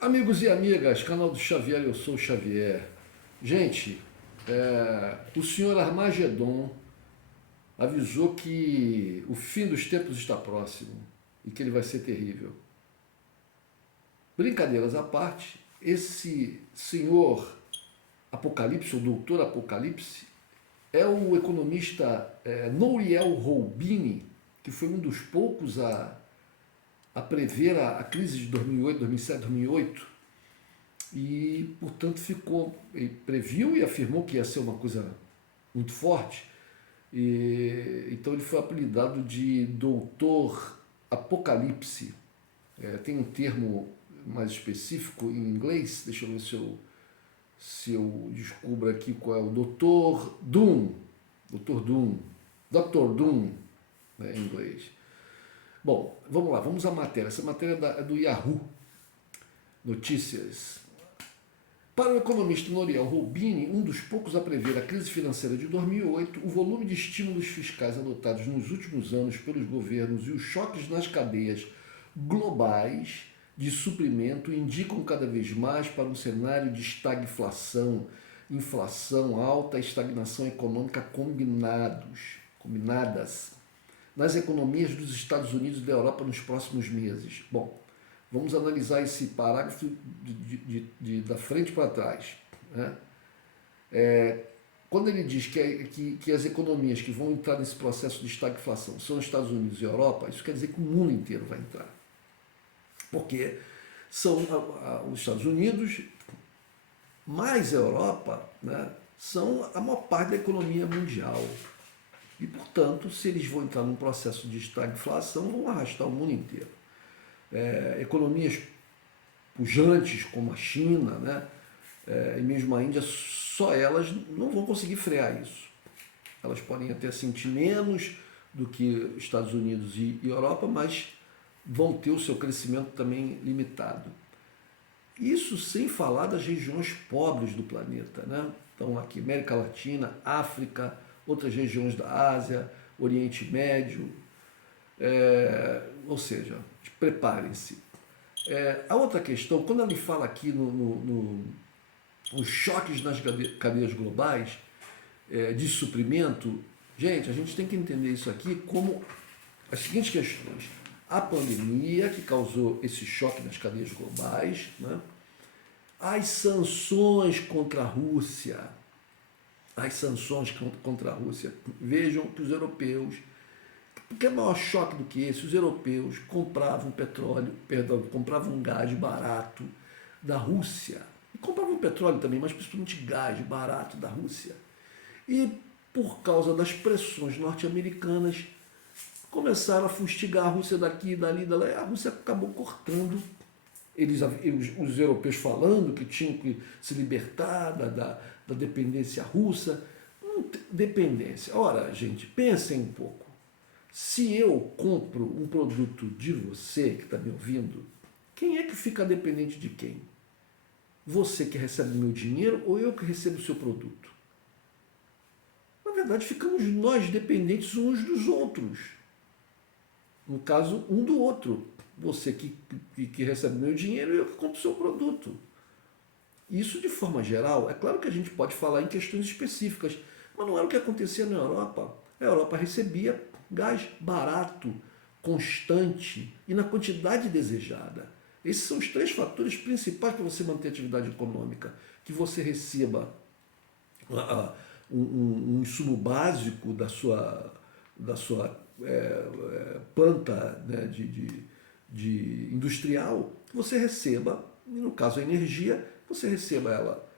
Amigos e amigas, canal do Xavier, eu sou o Xavier. Gente, o senhor Armagedon avisou que o fim dos tempos está próximo e que ele vai ser terrível. Brincadeiras à parte, esse senhor Apocalipse, o doutor Apocalipse, é o economista Nouriel Roubini, que foi um dos poucos a prever a crise de 2008, 2007, 2008 e, portanto, ele previu e afirmou que ia ser uma coisa muito forte. Então ele foi apelidado de Doutor Apocalipse. Tem um termo mais específico em inglês, deixa eu ver se eu descubro aqui qual é o Doutor Doom. Doutor Doom. Dr. Doom, né, em inglês. Bom, vamos lá, vamos à matéria. Essa matéria é do Yahoo Notícias. Para o economista Nouriel Roubini, um dos poucos a prever a crise financeira de 2008, o volume de estímulos fiscais adotados nos últimos anos pelos governos e os choques nas cadeias globais de suprimento indicam cada vez mais para um cenário de estagflação, inflação alta e estagnação econômica combinadas nas economias dos Estados Unidos e da Europa nos próximos meses. Bom, vamos analisar esse parágrafo da frente para trás. Né? Quando ele diz que as economias que vão entrar nesse processo de estagflação são os Estados Unidos e a Europa, isso quer dizer que o mundo inteiro vai entrar. Porque são os Estados Unidos mais a Europa, né, são a maior parte da economia mundial. E, portanto, se eles vão entrar num processo de estagflação, vão arrastar o mundo inteiro. Economias pujantes como a China, né, e mesmo a Índia, só elas não vão conseguir frear isso. Elas podem até sentir menos do que Estados Unidos e Europa, mas vão ter o seu crescimento também limitado. Isso sem falar das regiões pobres do planeta, né? Então aqui América Latina, África, outras regiões da Ásia, Oriente Médio, ou seja, preparem-se. A outra questão, quando ele fala aqui nos choques nas cadeias globais de suprimento, gente, a gente tem que entender isso aqui como as seguintes questões. A pandemia que causou esse choque nas cadeias globais, né? As sanções contra a Rússia, vejam que os europeus, porque é maior choque do que esse, os europeus compravam compravam gás barato da Rússia, e compravam petróleo também, mas principalmente gás barato da Rússia, e por causa das pressões norte-americanas, começaram a fustigar a Rússia daqui, dali, dali, e a Rússia acabou cortando. Os europeus falando que tinham que se libertar da dependência russa. Dependência. Ora, gente, pensem um pouco. Se eu compro um produto de você que está me ouvindo, quem é que fica dependente de quem? Você que recebe o meu dinheiro ou eu que recebo o seu produto? Na verdade, ficamos nós dependentes uns dos outros. No caso, um do outro. Você que recebe meu dinheiro e eu que compro o seu produto. Isso de forma geral, é claro que a gente pode falar em questões específicas, mas não era o que acontecia na Europa. A Europa recebia gás barato, constante e na quantidade desejada. Esses são os três fatores principais para você manter a atividade econômica. Que você receba um insumo básico da sua planta, né, de industrial, que você receba, no caso a energia, você receba ela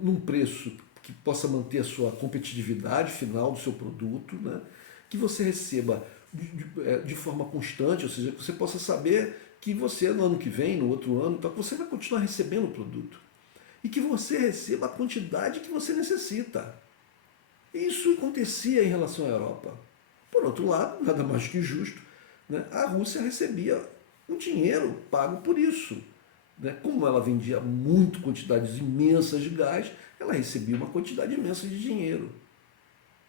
num preço que possa manter a sua competitividade final do seu produto, né, que você receba de forma constante, ou seja, que você possa saber que você no ano que vem, no outro ano, então, você vai continuar recebendo o produto. E que você receba a quantidade que você necessita. Isso acontecia em relação à Europa. Por outro lado, nada mais que justo, né, a Rússia recebia um dinheiro pago por isso. Né? Como ela vendia muito quantidades imensas de gás, ela recebia uma quantidade imensa de dinheiro.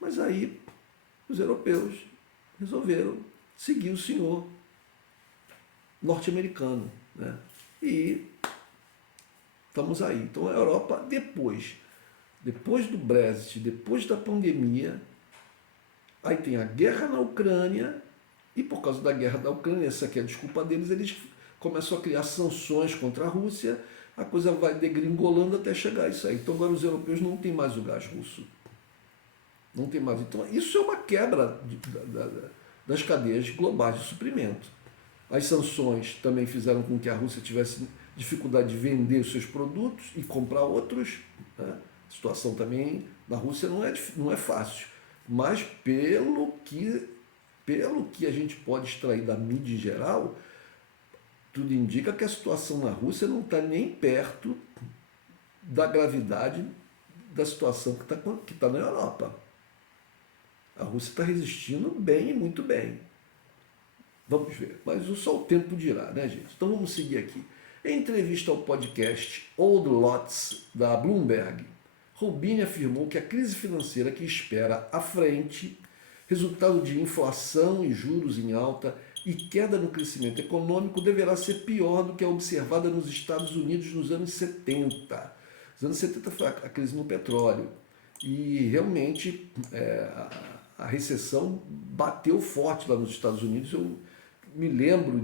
Mas aí os europeus resolveram seguir o senhor norte-americano. Né? E estamos aí. Então a Europa, depois do Brexit, depois da pandemia, aí tem a guerra na Ucrânia, e por causa da guerra da Ucrânia, essa aqui é a desculpa deles, eles começam a criar sanções contra a Rússia, a coisa vai degringolando até chegar a isso aí. Então agora os europeus não têm mais o gás russo. Não tem mais. Então isso é uma quebra das cadeias globais de suprimento. As sanções também fizeram com que a Rússia tivesse dificuldade de vender os seus produtos e comprar outros. Né? A situação também na Rússia não é fácil. Mas pelo que a gente pode extrair da mídia em geral, tudo indica que a situação na Rússia não está nem perto da gravidade da situação que tá na Europa. A Rússia está resistindo bem e muito bem. Vamos ver. Mas só o tempo dirá, né, gente? Então vamos seguir aqui. Em entrevista ao podcast Old Lots da Bloomberg, Rubini afirmou que a crise financeira que espera à frente, resultado de inflação e juros em alta e queda no crescimento econômico, deverá ser pior do que a observada nos Estados Unidos nos anos 70. Os anos 70 foi a crise no petróleo. E realmente a recessão bateu forte lá nos Estados Unidos. Eu me lembro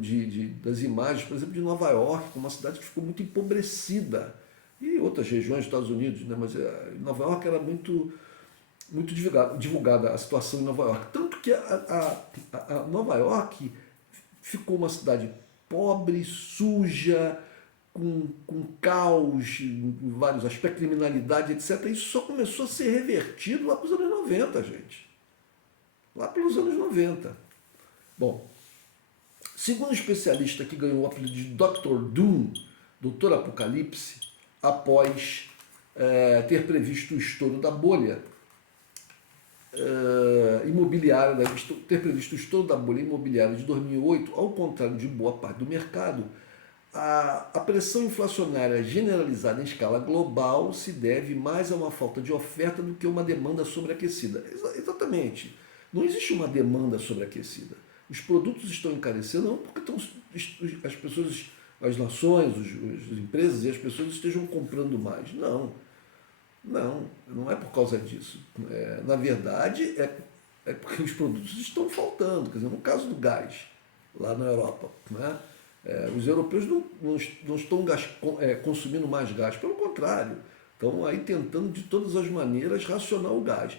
das imagens, por exemplo, de Nova York, uma cidade que ficou muito empobrecida, e outras regiões dos Estados Unidos, né? Mas Nova York era muito divulgada a situação em Nova York. Tanto que a Nova York ficou uma cidade pobre, suja, com caos em vários aspectos, criminalidade, etc. Isso só começou a ser revertido lá para os anos 90, gente. Lá pelos anos 90. Bom, segundo um especialista que ganhou o apelido de Dr. Doom, Doutor Apocalipse, após ter previsto o estouro da bolha imobiliária, ter previsto o estouro da bolha imobiliária de 2008, ao contrário de boa parte do mercado, a pressão inflacionária generalizada em escala global se deve mais a uma falta de oferta do que uma demanda sobreaquecida. Exatamente. Não existe uma demanda sobreaquecida. Os produtos estão encarecendo não porque as pessoas, as nações, as empresas e as pessoas estejam comprando mais. Não é por causa disso. Na verdade, é porque os produtos estão faltando. Quer dizer, no caso do gás, lá na Europa, né? Os europeus não estão consumindo mais gás, pelo contrário, estão aí tentando de todas as maneiras racionar o gás.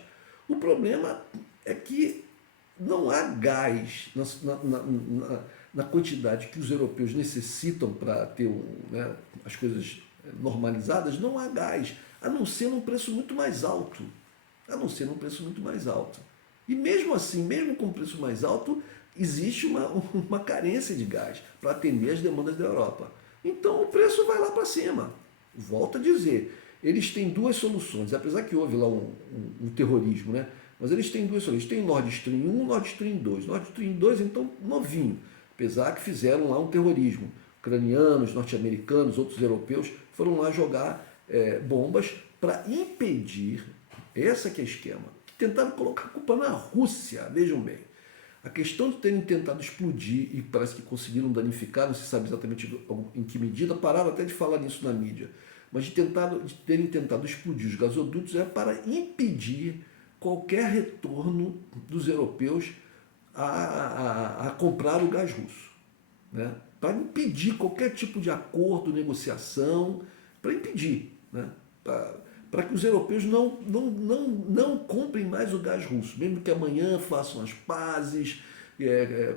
O problema é que não há gás na quantidade que os europeus necessitam para ter as coisas normalizadas, não há gás, a não ser num preço muito mais alto. E mesmo assim, mesmo com preço mais alto, existe uma carência de gás para atender as demandas da Europa. Então o preço vai lá para cima. Volto a dizer, eles têm duas soluções, apesar que houve lá um terrorismo, né? Mas eles têm duas soluções. Tem Nord Stream 1 e Nord Stream 2. Nord Stream 2, então, novinho, apesar que fizeram lá um terrorismo. Ucranianos, norte-americanos, outros europeus foram lá jogar bombas para impedir, essa que é o esquema, que tentaram colocar a culpa na Rússia, vejam bem. A questão de terem tentado explodir, e parece que conseguiram danificar, não se sabe exatamente em que medida, pararam até de falar nisso na mídia, mas de terem tentado explodir os gasodutos é para impedir qualquer retorno dos europeus a comprar o gás russo, né? Para impedir qualquer tipo de acordo, negociação, para impedir, né? Para que os europeus não comprem mais o gás russo, mesmo que amanhã façam as pazes,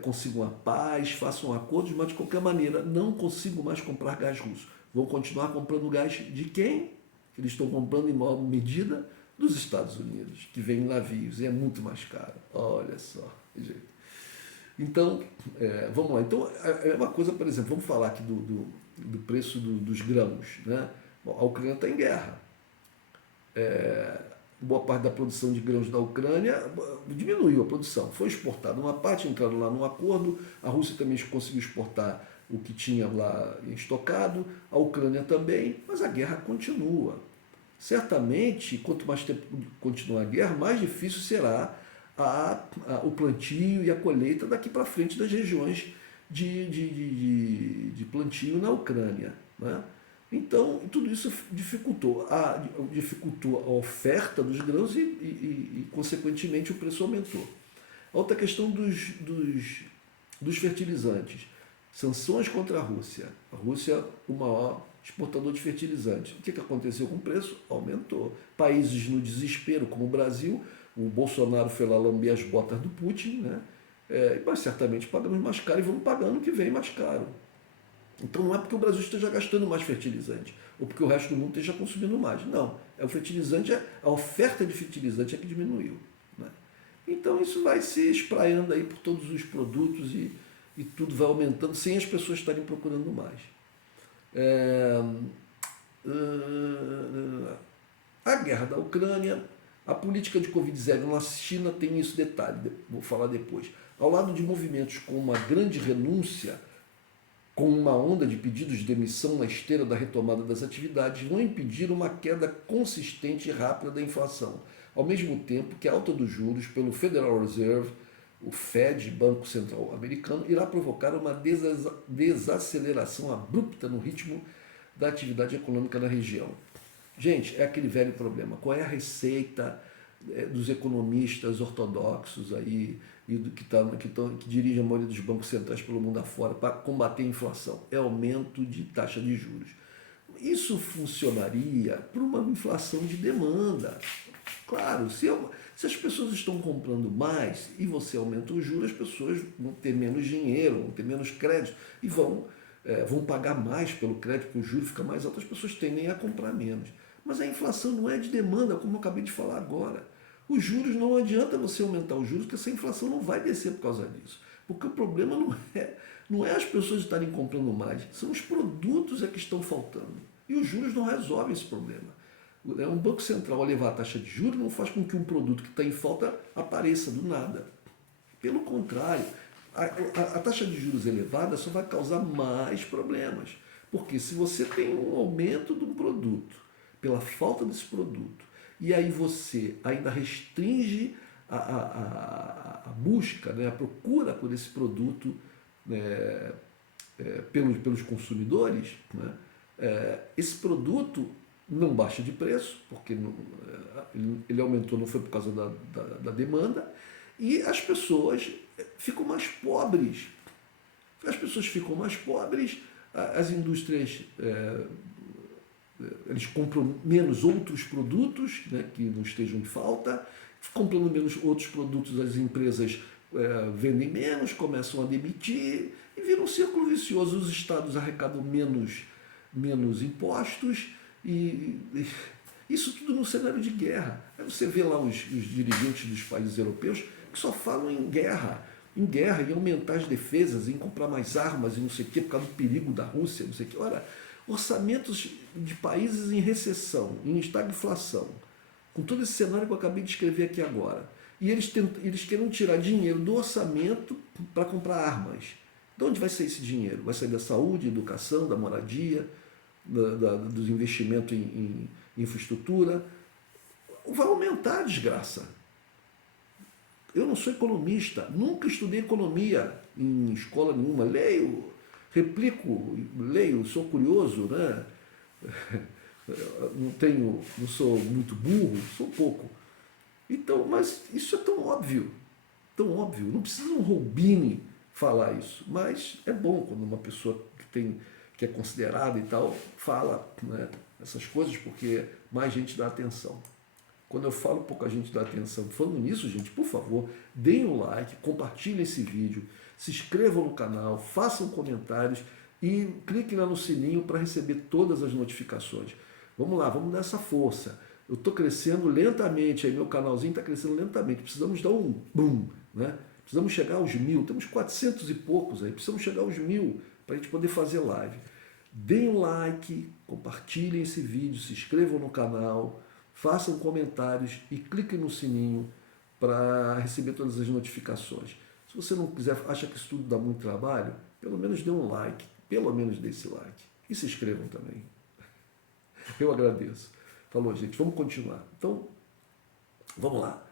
consigam a paz, façam acordos, mas de qualquer maneira não consigam mais comprar gás russo. Vão continuar comprando gás de quem? Eles estão comprando em maior medida dos Estados Unidos, que vem em navios, e é muito mais caro. Olha só, gente. Então, vamos lá. Então, é uma coisa, por exemplo, vamos falar aqui do preço dos grãos, né? Bom, a Ucrânia está em guerra. Boa parte da produção de grãos da Ucrânia diminuiu a produção. Foi exportada uma parte, entraram lá num acordo, a Rússia também conseguiu exportar o que tinha lá estocado, a Ucrânia também, mas a guerra continua. Certamente, quanto mais tempo continuar a guerra, mais difícil será o plantio e a colheita daqui para frente das regiões de plantio na Ucrânia, né? Então, tudo isso dificultou a oferta dos grãos e, consequentemente, o preço aumentou. A outra questão dos fertilizantes. Sanções contra a Rússia. A Rússia, o maior exportador de fertilizantes. O que aconteceu com o preço? Aumentou. Países no desespero, como o Brasil, o Bolsonaro foi lá lamber as botas do Putin, né? Mas certamente pagamos mais caro e vamos pagar ano que vem mais caro. Então não é porque o Brasil esteja gastando mais fertilizante ou porque o resto do mundo esteja consumindo mais. Não. O fertilizante, a oferta de fertilizante é que diminuiu, né? Então isso vai se espraiando aí por todos os produtos e tudo vai aumentando sem as pessoas estarem procurando mais. A guerra da Ucrânia, a política de Covid-0 na China tem isso detalhe, vou falar depois. Ao lado de movimentos com uma grande renúncia, com uma onda de pedidos de demissão na esteira da retomada das atividades, vão impedir uma queda consistente e rápida da inflação, ao mesmo tempo que a alta dos juros pelo Federal Reserve, o Fed, Banco Central Americano, irá provocar uma desaceleração abrupta no ritmo da atividade econômica na região. Gente, é aquele velho problema. Qual é a receita dos economistas ortodoxos aí e que dirigem a maioria dos bancos centrais pelo mundo afora para combater a inflação? É aumento de taxa de juros. Isso funcionaria para uma inflação de demanda. Claro, se as pessoas estão comprando mais e você aumenta os juros, as pessoas vão ter menos dinheiro, vão ter menos crédito e vão pagar mais pelo crédito, porque o juro fica mais alto, as pessoas tendem a comprar menos. Mas a inflação não é de demanda, como eu acabei de falar agora. Os juros, não adianta você aumentar os juros, porque essa inflação não vai descer por causa disso. Porque o problema não é as pessoas estarem comprando mais, são os produtos que estão faltando. E os juros não resolvem esse problema. Um banco central, ao levar a taxa de juros, não faz com que um produto que está em falta apareça do nada. Pelo contrário, a taxa de juros elevada só vai causar mais problemas. Porque se você tem um aumento de um produto, pela falta desse produto, e aí você ainda restringe a busca, né, a procura por esse produto, né, pelos consumidores, né, esse produto não baixa de preço, porque ele aumentou, não foi por causa da demanda, e as pessoas ficam mais pobres. As pessoas ficam mais pobres, as indústrias eles compram menos outros produtos, né, que não estejam em falta, comprando menos outros produtos, as empresas vendem menos, começam a demitir e vira um círculo vicioso. Os estados arrecadam menos impostos e isso tudo no cenário de guerra. Aí você vê lá os dirigentes dos países europeus que só falam em guerra, em aumentar as defesas, em comprar mais armas e não sei o quê, por causa do perigo da Rússia, não sei o quê. Ora, orçamentos de países em recessão, em estagflação, com todo esse cenário que eu acabei de escrever aqui agora. E eles querem tirar dinheiro do orçamento para comprar armas. De onde vai sair esse dinheiro? Vai sair da saúde, educação, da moradia, dos investimentos em infraestrutura? Vai aumentar a desgraça. Eu não sou economista, nunca estudei economia em escola nenhuma. Leio, replico, leio, sou curioso, né? Não sou muito burro, sou pouco. Então, mas isso é tão óbvio, não precisa um Roubini falar isso, mas é bom quando uma pessoa que é considerada e tal, fala, né, essas coisas, porque mais gente dá atenção. Quando eu falo pouca gente dá atenção, falando nisso, gente, por favor, deem um like, compartilhem esse vídeo, se inscrevam no canal, façam comentários e cliquem lá no sininho para receber todas as notificações. Vamos lá, vamos dar essa força. Eu estou crescendo lentamente, aí meu canalzinho está crescendo lentamente, precisamos dar um boom, né? Precisamos chegar aos 1000, temos 400 e poucos aí, precisamos chegar aos 1000 para a gente poder fazer live. Deem um like, compartilhem esse vídeo, se inscrevam no canal, façam comentários e cliquem no sininho para receber todas as notificações. Se você não quiser, acha que isso tudo dá muito trabalho, pelo menos dê um like, pelo menos dê esse like. E se inscrevam também. Eu agradeço. Falou, gente, vamos continuar. Então, vamos lá.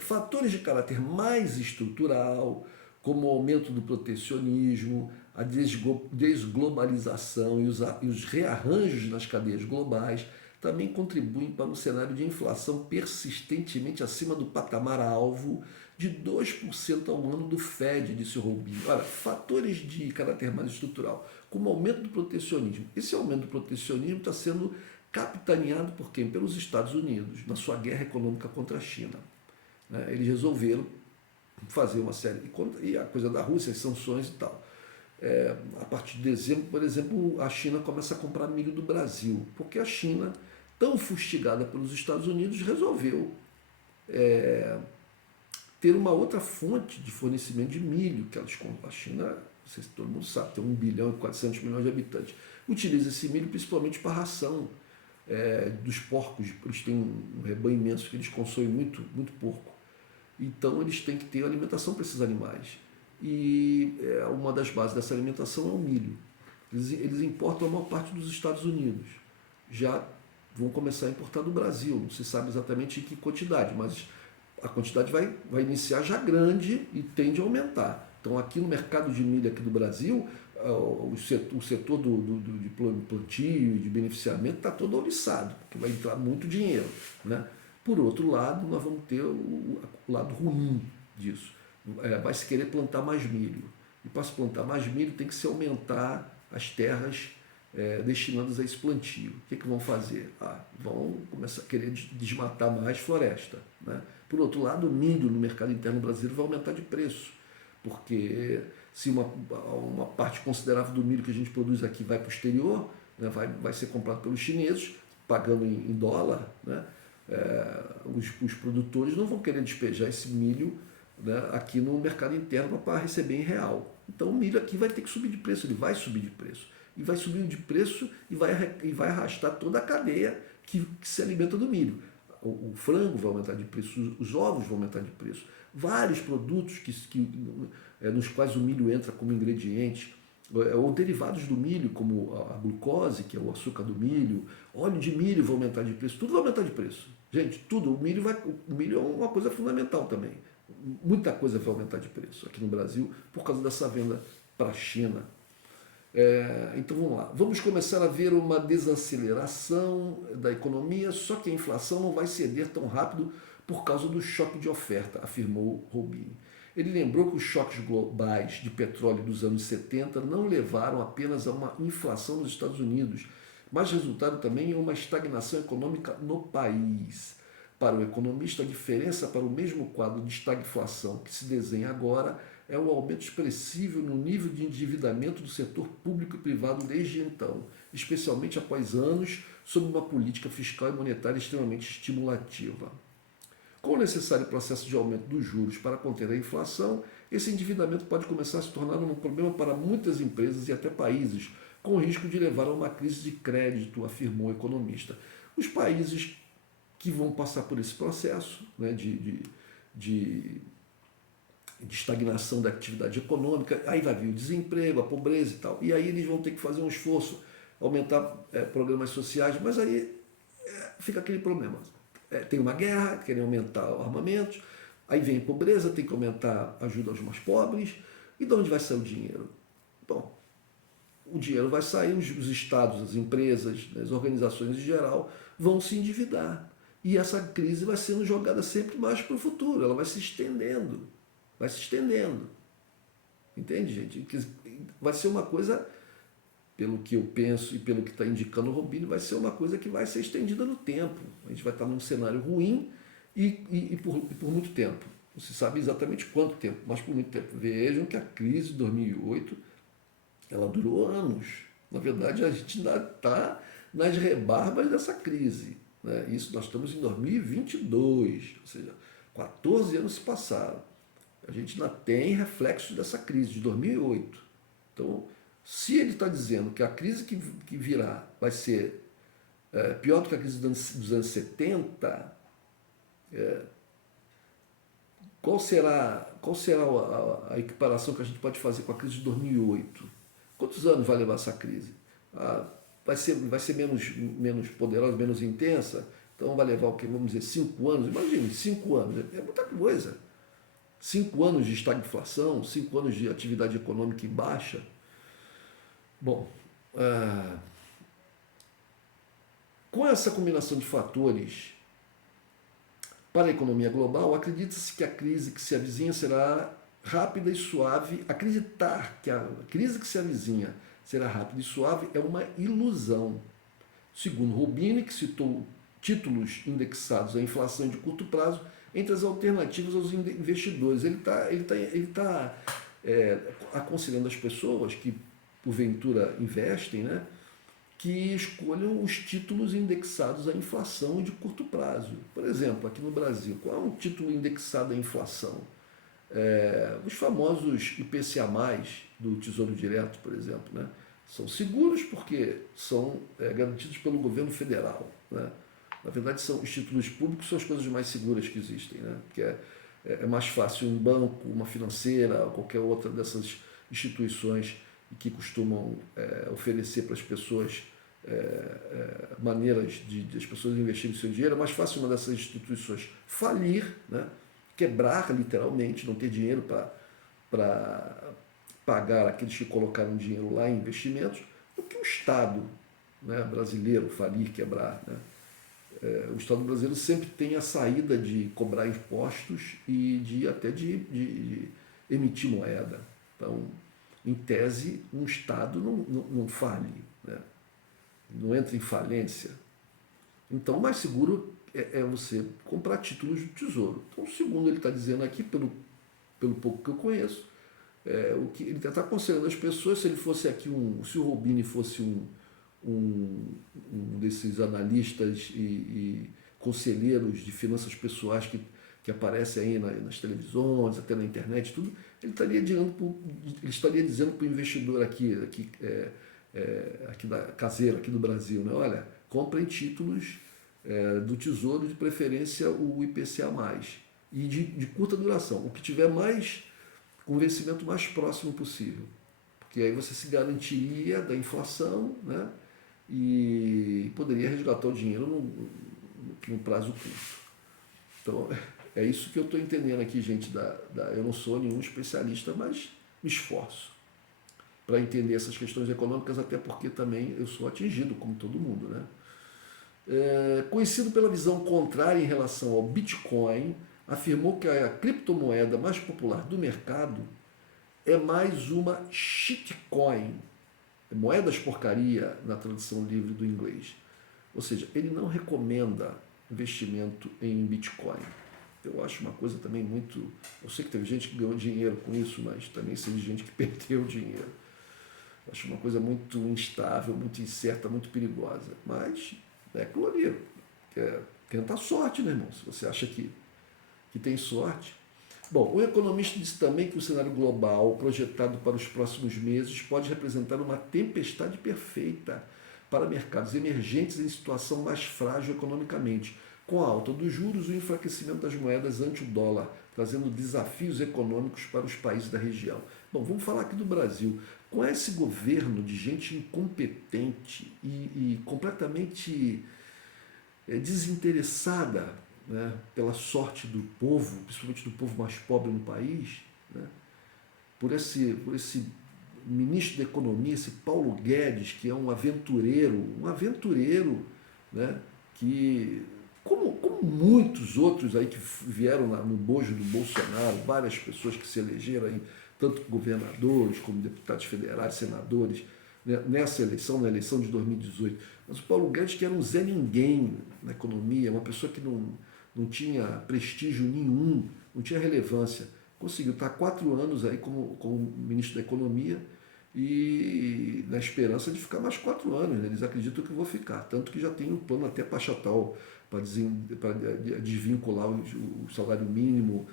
Fatores de caráter mais estrutural, como o aumento do protecionismo, a desglobalização e os rearranjos nas cadeias globais também contribuem para um cenário de inflação persistentemente acima do patamar-alvo de 2% ao ano do Fed, disse o Rubinho. Olha, fatores de caráter mais estrutural, como o aumento do protecionismo. Esse aumento do protecionismo está sendo capitaneado por quem? Pelos Estados Unidos, na sua guerra econômica contra a China. Eles resolveram fazer uma série, e a coisa da Rússia, as sanções e tal. A partir de dezembro, por exemplo, a China começa a comprar milho do Brasil, porque a China, tão fustigada pelos Estados Unidos, resolveu ter uma outra fonte de fornecimento de milho, que a China, não sei se todo mundo sabe, tem 1 bilhão e 400 milhões de habitantes, utiliza esse milho principalmente para ração dos porcos. Eles têm um rebanho imenso que eles consomem muito, muito porco. Então eles têm que ter alimentação para esses animais. E uma das bases dessa alimentação é o milho. Eles importam a maior parte dos Estados Unidos. Já vão começar a importar do Brasil. Não se sabe exatamente em que quantidade, mas a quantidade vai iniciar já grande e tende a aumentar. Então aqui no mercado de milho aqui do Brasil, o setor de plantio e de beneficiamento está todo ouriçado, porque vai entrar muito dinheiro, né? Por outro lado, nós vamos ter o lado ruim disso. Vai se querer plantar mais milho. E para se plantar mais milho tem que se aumentar as terras destinadas a esse plantio. O que vão fazer? Vão começar a querer desmatar mais floresta, né? Por outro lado, o milho no mercado interno brasileiro vai aumentar de preço, porque se uma parte considerável do milho que a gente produz aqui vai para o exterior, né, vai ser comprado pelos chineses, pagando em dólar, né? Os produtores não vão querer despejar esse milho, né, aqui no mercado interno para receber em real. Então o milho aqui vai ter que subir de preço, ele vai subir de preço. E vai subir de preço e vai arrastar toda a cadeia que se alimenta do milho. O frango vai aumentar de preço, os ovos vão aumentar de preço. Vários produtos nos quais o milho entra como ingrediente, ou derivados do milho, como a glucose, que é o açúcar do milho, óleo de milho vai aumentar de preço, tudo vai aumentar de preço. Gente, tudo. O milho é uma coisa fundamental também. Muita coisa vai aumentar de preço aqui no Brasil por causa dessa venda para a China. Então vamos lá. Vamos começar a ver uma desaceleração da economia, só que a inflação não vai ceder tão rápido por causa do choque de oferta, afirmou Rubinho. Ele lembrou que os choques globais de petróleo dos anos 70 não levaram apenas a uma inflação nos Estados Unidos, mas resultaram também em uma estagnação econômica no país. Para o economista, a diferença para o mesmo quadro de estagflação que se desenha agora é o aumento expressivo no nível de endividamento do setor público e privado desde então, especialmente após anos sob uma política fiscal e monetária extremamente estimulativa. Com o necessário processo de aumento dos juros para conter a inflação, esse endividamento pode começar a se tornar um problema para muitas empresas e até países, com o risco de levar a uma crise de crédito, afirmou o economista. Os países que vão passar por esse processo, né, de estagnação da atividade econômica, aí vai vir o desemprego, a pobreza e tal, e aí eles vão ter que fazer um esforço, aumentar programas sociais, mas aí fica aquele problema. Tem uma guerra, querem aumentar o armamento, aí vem a pobreza, tem que aumentar a ajuda aos mais pobres, e de onde vai sair o dinheiro? Bom, o dinheiro vai sair, os estados, as empresas, as organizações em geral vão se endividar. E essa crise vai sendo jogada sempre mais para o futuro, ela vai se estendendo. Vai se estendendo. Entende, gente? Vai ser uma coisa, pelo que eu penso e pelo que está indicando o Rubinho, vai ser uma coisa que vai ser estendida no tempo. A gente vai estar num cenário ruim e por muito tempo. Não se sabe exatamente quanto tempo, mas por muito tempo. Vejam que a crise de 2008, ela durou anos. Na verdade, a gente ainda está nas rebarbas dessa crise, né? Isso, nós estamos em 2022, ou seja, 14 anos se passaram. A gente ainda tem reflexos dessa crise de 2008. Então, se ele está dizendo que a crise que virá vai ser pior do que a crise dos anos 70, qual será a equiparação que a gente pode fazer com a crise de 2008? Quantos anos vai levar essa crise? Vai ser menos poderosa, menos intensa? Então vai levar o quê? Vamos dizer, 5 anos? Imagine, 5 anos. É muita coisa. 5 anos de estagflação, 5 anos de atividade econômica em baixa. Bom, com essa combinação de fatores para a economia global, acredita-se que a crise que se avizinha será rápida e suave. Acreditar que a crise que se avizinha será rápida e suave é uma ilusão. Segundo Rubini, que citou títulos indexados à inflação de curto prazo entre as alternativas aos investidores. Ele tá aconselhando as pessoas que, porventura, investem, né, que escolham os títulos indexados à inflação de curto prazo. Por exemplo, aqui no Brasil, qual é um título indexado à inflação? Os famosos IPCA+, do Tesouro Direto, por exemplo, né? São seguros porque são garantidos pelo governo federal, né? Na verdade, são os títulos públicos são as coisas mais seguras que existem, né? Porque é mais fácil um banco, uma financeira, ou qualquer outra dessas instituições que costumam oferecer para as pessoas maneiras de as pessoas investirem seu dinheiro. É mais fácil uma dessas instituições falir, né? Quebrar literalmente, não ter dinheiro para pagar aqueles que colocaram dinheiro lá em investimentos, do que o Estado, né, brasileiro falir, quebrar. Né? O Estado brasileiro sempre tem a saída de cobrar impostos e até de emitir moeda. Então, em tese, um Estado não fale, né? Não entra em falência. Então, o mais seguro é você comprar títulos do Tesouro. Então, segundo ele está dizendo aqui, pelo pouco que eu conheço, o que ele está aconselhando as pessoas, se ele fosse aqui se o Robini fosse um desses analistas e conselheiros de finanças pessoais que aparecem aí nas televisões, até na internet, tudo, ele estaria dizendo para o investidor aqui da caseira, aqui do Brasil, né? Olha, comprem títulos do Tesouro, de preferência o IPCA+, e de curta duração, o que tiver mais com o vencimento mais próximo possível, porque aí você se garantiria da inflação, né? E poderia resgatar o dinheiro num prazo curto. Então, é isso que eu estou entendendo aqui, gente. Eu não sou nenhum especialista, mas me esforço para entender essas questões econômicas, até porque também eu sou atingido, como todo mundo, né? Conhecido pela visão contrária em relação ao Bitcoin, afirmou que a criptomoeda mais popular do mercado é mais uma shitcoin, moedas porcaria na tradução livre do inglês. Ou seja, ele não recomenda investimento em Bitcoin. Eu acho uma coisa também muito... Eu sei que teve gente que ganhou dinheiro com isso, mas também sei de gente que perdeu dinheiro. Eu acho uma coisa muito instável, muito incerta, muito perigosa. Mas é aquilo ali. Tenta a sorte, né, irmão? Se você acha que tem sorte. Bom, o economista disse também que o cenário global projetado para os próximos meses pode representar uma tempestade perfeita para mercados emergentes em situação mais frágil economicamente, com a alta dos juros e o enfraquecimento das moedas ante o dólar, trazendo desafios econômicos para os países da região. Bom, vamos falar aqui do Brasil. Com esse governo de gente incompetente e completamente desinteressada, né, pela sorte do povo, principalmente do povo mais pobre no país, né, por esse ministro da Economia, esse Paulo Guedes, que é um aventureiro, né, que, como muitos outros aí que vieram no bojo do Bolsonaro, várias pessoas que se elegeram aí, tanto governadores como deputados federais, senadores, né, nessa eleição, na eleição de 2018. Mas o Paulo Guedes, que era um Zé Ninguém na economia, uma pessoa que não tinha prestígio nenhum, não tinha relevância, conseguiu estar 4 anos aí como ministro da Economia e na esperança de ficar mais 4 anos. Né? Eles acreditam que eu vou ficar, tanto que já tem um plano até para achatar, para desvincular o salário mínimo,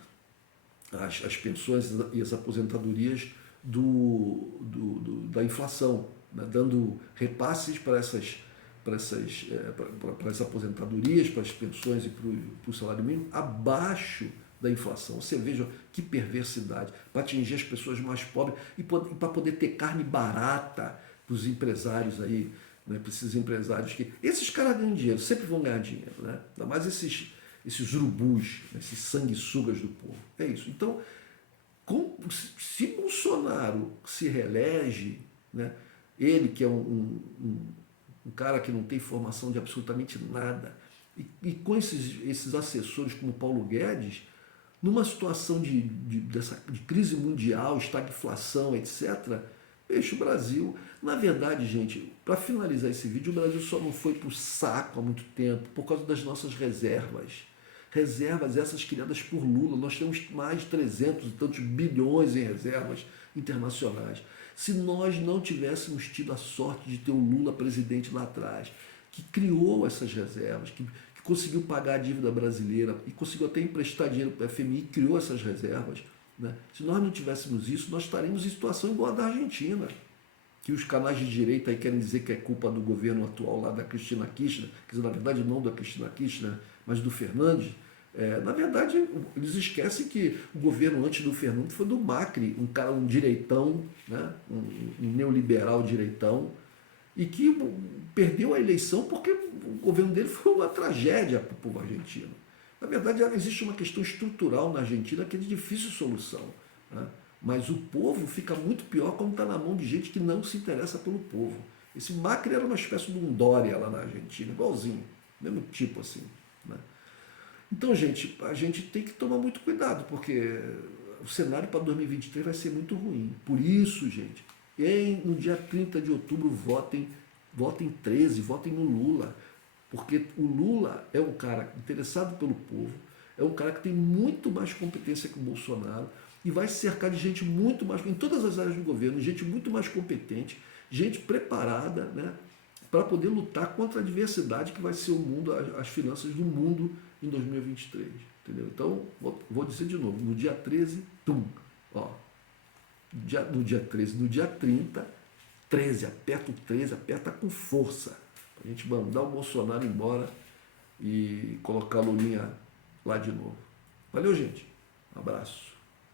as pensões e as aposentadorias da inflação, né? Dando repasses para as aposentadorias, para as pensões e para o salário mínimo abaixo da inflação. Você veja que perversidade, para atingir as pessoas mais pobres e para poder ter carne barata para os empresários aí, né, para esses empresários que... Esses caras ganham dinheiro, sempre vão ganhar dinheiro, né? Ainda mais esses urubus, né, esses sanguessugas do povo. É isso. Então, se Bolsonaro se reelege, né, Ele que é um cara que não tem formação de absolutamente nada, e com esses assessores como Paulo Guedes, numa situação de crise mundial, estagflação, etc., deixa o Brasil. Na verdade, gente, para finalizar esse vídeo, o Brasil só não foi para o saco há muito tempo por causa das nossas reservas. Reservas essas criadas por Lula. Nós temos mais de 300 e tantos bilhões em reservas internacionais. Se nós não tivéssemos tido a sorte de ter o Lula presidente lá atrás, que criou essas reservas, que conseguiu pagar a dívida brasileira e conseguiu até emprestar dinheiro para o FMI e criou essas reservas, né? Se nós não tivéssemos isso, nós estaríamos em situação igual a da Argentina, que os canais de direita aí querem dizer que é culpa do governo atual lá da Cristina Kirchner, quer dizer, na verdade não da Cristina Kirchner, mas do Fernandes. Na verdade, eles esquecem que o governo antes do Fernandes foi do Macri, um cara, um direitão, né? um neoliberal direitão, e que perdeu a eleição porque o governo dele foi uma tragédia para o povo argentino. Na verdade, existe uma questão estrutural na Argentina que é de difícil solução, né? Mas o povo fica muito pior quando está na mão de gente que não se interessa pelo povo. Esse Macri era uma espécie de um Dória lá na Argentina, igualzinho, mesmo tipo assim, né? Então, gente, a gente tem que tomar muito cuidado, porque o cenário para 2023 vai ser muito ruim. Por isso, gente, no dia 30 de outubro, votem 13, votem no Lula. Porque o Lula é um cara interessado pelo povo, é um cara que tem muito mais competência que o Bolsonaro e vai se cercar de gente muito mais, em todas as áreas do governo, gente muito mais competente, gente preparada, né, para poder lutar contra a adversidade que vai ser o mundo, as finanças do mundo em 2023. Entendeu? Então, vou dizer de novo, no dia 13, ó, no dia 13, no dia 30, 13, aperta o 13, aperta com força, para a gente mandar o Bolsonaro embora e colocar a Lulinha lá de novo. Valeu, gente. Um abraço.